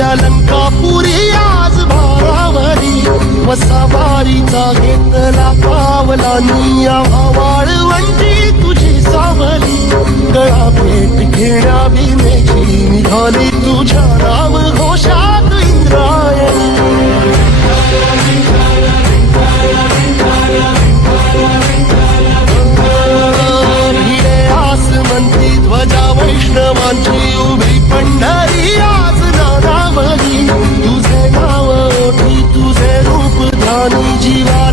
अलंकापुरी आज भारावरी वसावारीचा घेतला पावलांनी वाळवंटी तुझी सावली गळा भेट घेण्या भीमेची निघाली तुझ्या नाव घोषात इंद्रायणी भिडे आसमंती ध्वजा वैष्णवांची उभी पंढरी आज नानावली तुझे नाव ओठी तुझे रूप ध्यानी जीवा